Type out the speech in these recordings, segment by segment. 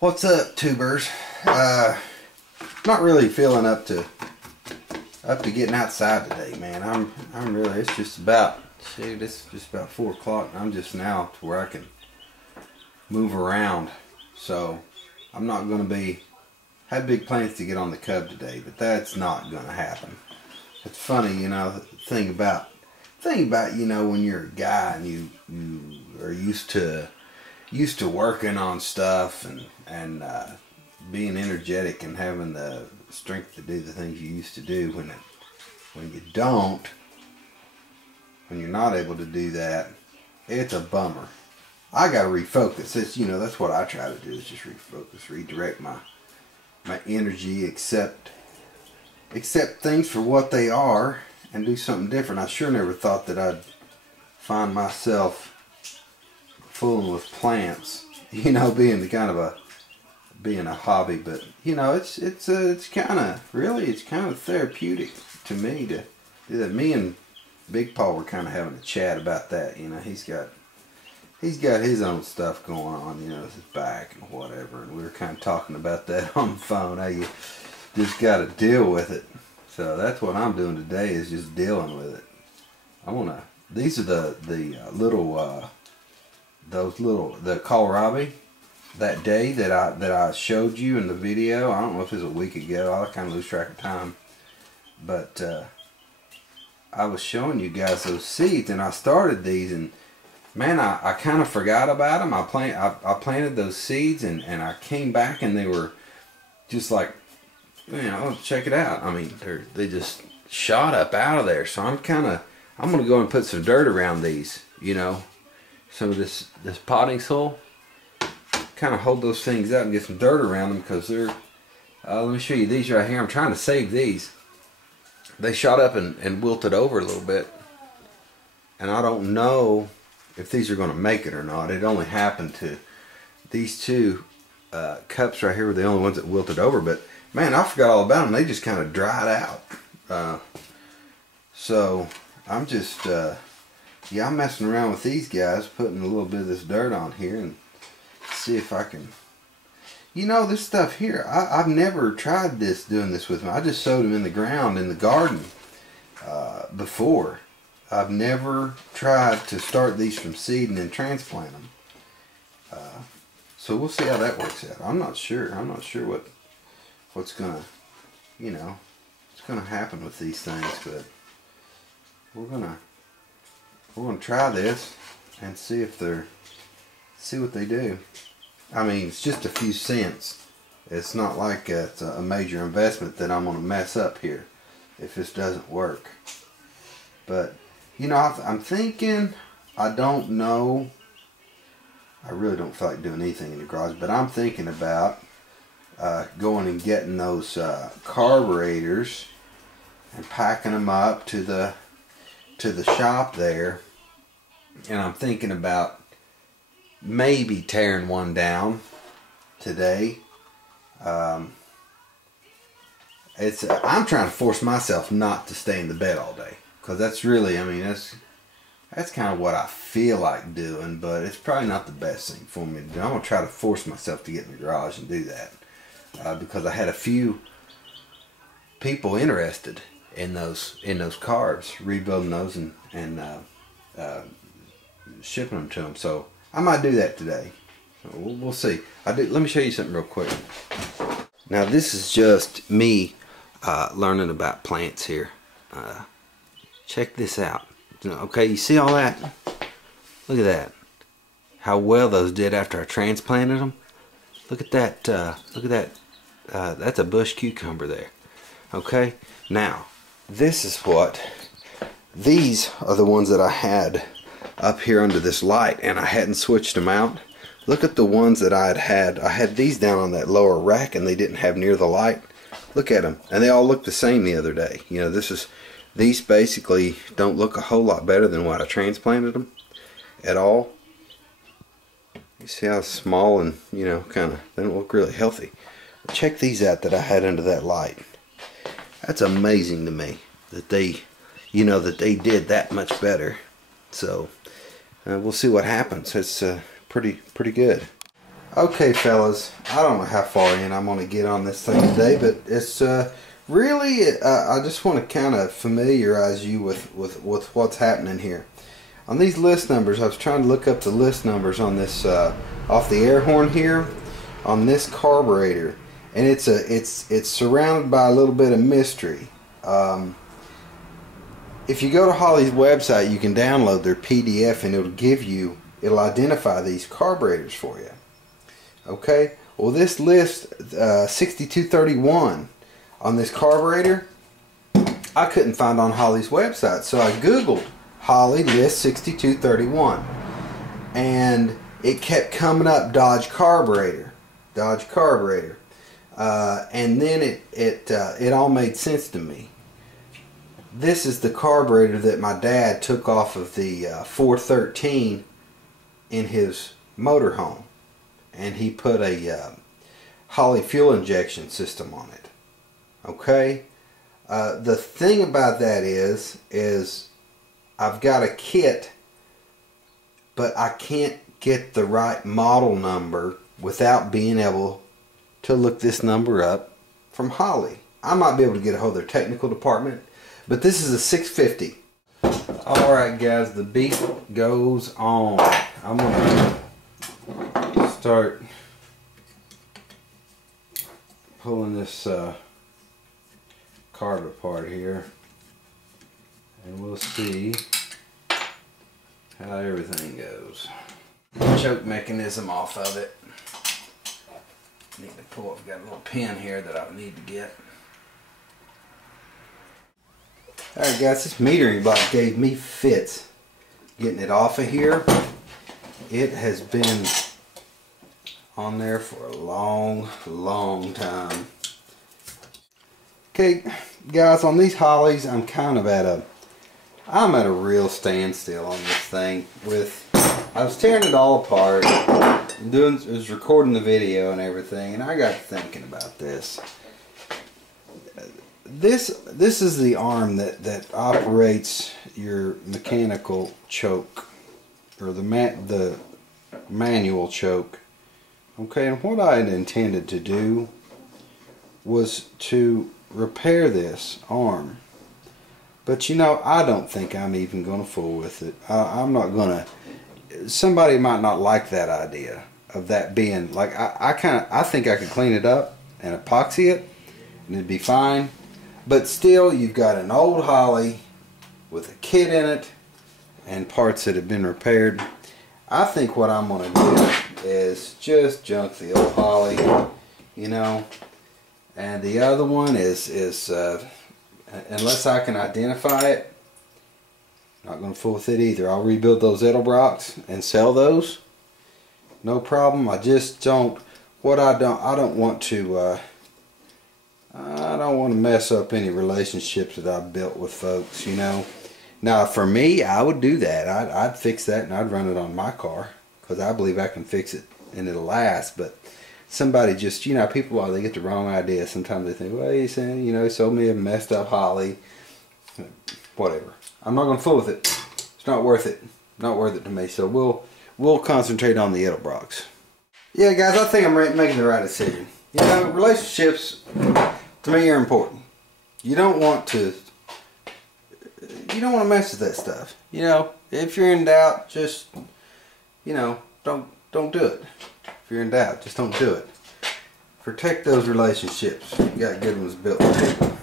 What's up, tubers? Not really feeling up to getting outside today, man. I'm really. It's just about. Shoot, it's just about 4 o'clock. And I'm just now to where I can move around. So I'm not going to be. Had big plans to get on the Cub today, but that's not going to happen. It's funny, you know. The thing about you know, when you're a guy and you are used to working on stuff and being energetic and having the strength to do the things you used to do, when you're not able to do that, it's a bummer. I gotta refocus. It's, you know, that's what I try to do, is just refocus, redirect my energy, accept things for what they are, and do something different. I sure never thought that I'd find myself fooling with plants, you know, being a hobby. But you know, it's kind of therapeutic to me to do that. Me and Big Paul were kind of having a chat about that. You know, he's got his own stuff going on, you know, his back and whatever, and we were kind of talking about that on the phone. How you just got to deal with it. So that's what I'm doing today, is just dealing with it. These are the kohlrabi that day that I showed you in the video. I don't know if it was a week ago. I kind of lose track of time, but I was showing you guys those seeds, and I started these, and man, I kind of forgot about them. I planted those seeds, and I came back, and they were just like, you know, check it out. I mean, they just shot up out of there. So I'm gonna go and put some dirt around these, you know, some of this potting soil, kind of hold those things up and get some dirt around them, because they're let me show you these right here. I'm trying to save these. They shot up and wilted over a little bit, and I don't know if these are going to make it or not. It only happened to these two cups right here were the only ones that wilted over, but man, I forgot all about them. They just kind of dried out. So I'm just I'm messing around with these guys, putting a little bit of this dirt on here, and see if I can, you know, this stuff here, I've never tried doing this with them. I just sowed them in the ground in the garden before. I've never tried to start these from seed and then transplant them. So we'll see how that works out. I'm not sure what's gonna, you know, what's gonna happen with these things, but we're gonna try this and see what they do. I mean, it's just a few cents. It's not like it's a major investment that I'm gonna mess up here if this doesn't work. But you know, I'm thinking, I don't know, I really don't feel like doing anything in the garage, but I'm thinking about going and getting those carburetors and packing them up to the shop there, and I'm thinking about maybe tearing one down today. I'm trying to force myself not to stay in the bed all day, because that's really, I mean, that's kind of what I feel like doing, but it's probably not the best thing for me to do. I'm going to try to force myself to get in the garage and do that. Because I had a few people interested in those carbs, rebuilding those and shipping them to them. So I might do that today. So we'll see. Let me show you something real quick. Now this is just me learning about plants here. Check this out. Okay, you see all that? Look at that. How well those did after I transplanted them. Look at that. Look at that. That's a bush cucumber there. Okay. Now, these are the ones that I had up here under this light, and I hadn't switched them out. Look at the ones that I had these down on that lower rack, and they didn't have near the light. Look at them, and they all look the same the other day. You know, these basically don't look a whole lot better than what I transplanted them at all. You see how small and, you know, kind of, they don't look really healthy. Check these out that I had under that light. That's amazing to me that they, you know, that they did that much better. So we'll see what happens. It's pretty good. Okay, fellas, I don't know how far in I'm going to get on this thing today, but it's really, I just want to kind of familiarize you with what's happening here. On these list numbers, I was trying to look up the list numbers on this, off the air horn here, on this carburetor, and it's surrounded by a little bit of mystery. If you go to Holley's website, you can download their PDF, and it'll identify these carburetors for you. Okay, well, this list 6231 on this carburetor I couldn't find on Holley's website, so I googled Holley list 6231, and it kept coming up Dodge carburetor, and then it all made sense to me. This is the carburetor that my dad took off of the 413 in his motorhome, and he put a Holley fuel injection system on it. Okay, the thing about that is I've got a kit, but I can't get the right model number without being able to look this number up from Holley. I might be able to get a hold of their technical department, but this is a 650. Alright guys, the beat goes on. I'm going to start pulling this carb apart here, and we'll see how everything goes. Choke mechanism off of it. Need to pull. I've got a little pin here that I need to get. Alright guys, this metering block gave me fits getting it off of here. It has been on there for a long time. Okay guys, on these Holleys I'm at a real standstill on this thing. I was tearing it all apart, was recording the video and everything, and I got thinking about this. This is the arm that operates your mechanical choke, or the manual choke. Okay, and what I had intended to do was to repair this arm, but you know, I don't think I'm even going to fool with it. I'm not going to. Somebody might not like that idea of that being like, I think I could clean it up and epoxy it and it'd be fine. But still, you've got an old Holley with a kit in it and parts that have been repaired. I think what I'm going to do is just junk the old Holley, you know. And the other one is unless I can identify it, not going to fool with it either. I'll rebuild those Edelbrocks and sell those. No problem. I just don't. I don't want to. I don't want to mess up any relationships that I've built with folks, you know. Now, for me, I would do that. I'd fix that and I'd run it on my car because I believe I can fix it and it'll last. But somebody just, you know, people, while they get the wrong idea, sometimes they think, well, he's saying, you know, he sold me a messed up Holley. Whatever. I'm not going to fool with it. It's not worth it. Not worth it to me. So we'll concentrate on the Edelbrocks. Yeah, guys, I think I'm making the right decision. You know, relationships to me are important. You don't want to mess with that stuff. You know, if you're in doubt, just, you know, don't do it. If you're in doubt, just don't do it. Protect those relationships. You got good ones built with people.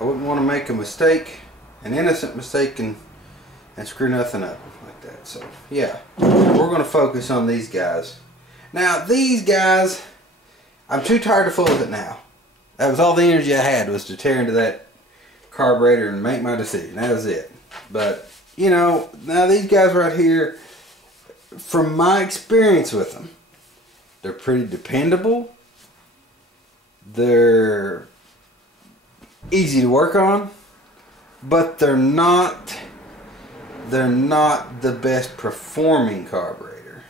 I wouldn't want to make a mistake, an innocent mistake, and screw nothing up like that. So yeah, we're going to focus on these guys. Now these guys, I'm too tired to fool with it now. That was all the energy I had, was to tear into that carburetor and make my decision. That was it. But you know, now these guys right here, from my experience with them, they're pretty dependable. They're easy to work on, but they're not the best performing carburetor.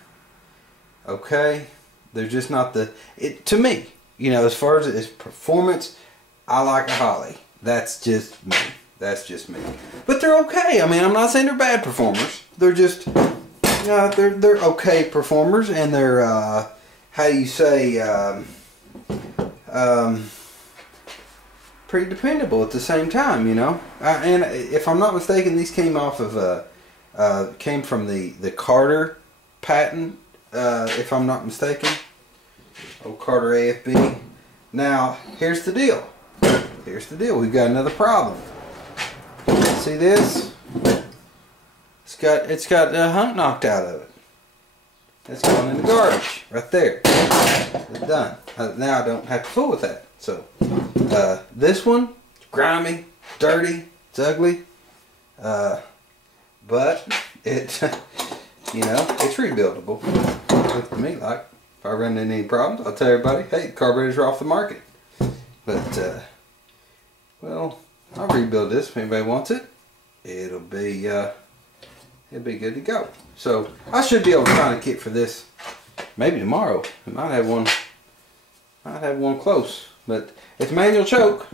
Okay, they're just not to me, you know, as far as performance, I like a Holley. That's just me. But they're okay. I mean, I'm not saying they're bad performers. They're just, you know, they're okay performers, and they're how you say, pretty dependable at the same time, you know. And if I'm not mistaken, these came off of came from the Carter patent, if I'm not mistaken. Old Carter AFB. Now, here's the deal. Here's the deal. We've got another problem. See this? It's got a hump knocked out of it. It's going in the garbage right there. It's done. Now I don't have to fool with that. So this one, it's grimy, dirty, it's ugly, but it, you know, it's rebuildable. Looks to me like if I run into any problems, I'll tell everybody, hey, the carburetors are off the market. But well, I'll rebuild this if anybody wants it. It'll be good to go. So I should be able to find a kit for this maybe tomorrow. I might have one. Might have one close. But it's manual choke.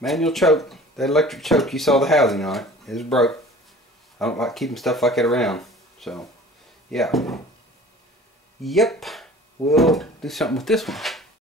Manual choke. That electric choke, you saw the housing on it. It's broke. I don't like keeping stuff like that around. So yeah. Yep. We'll do something with this one.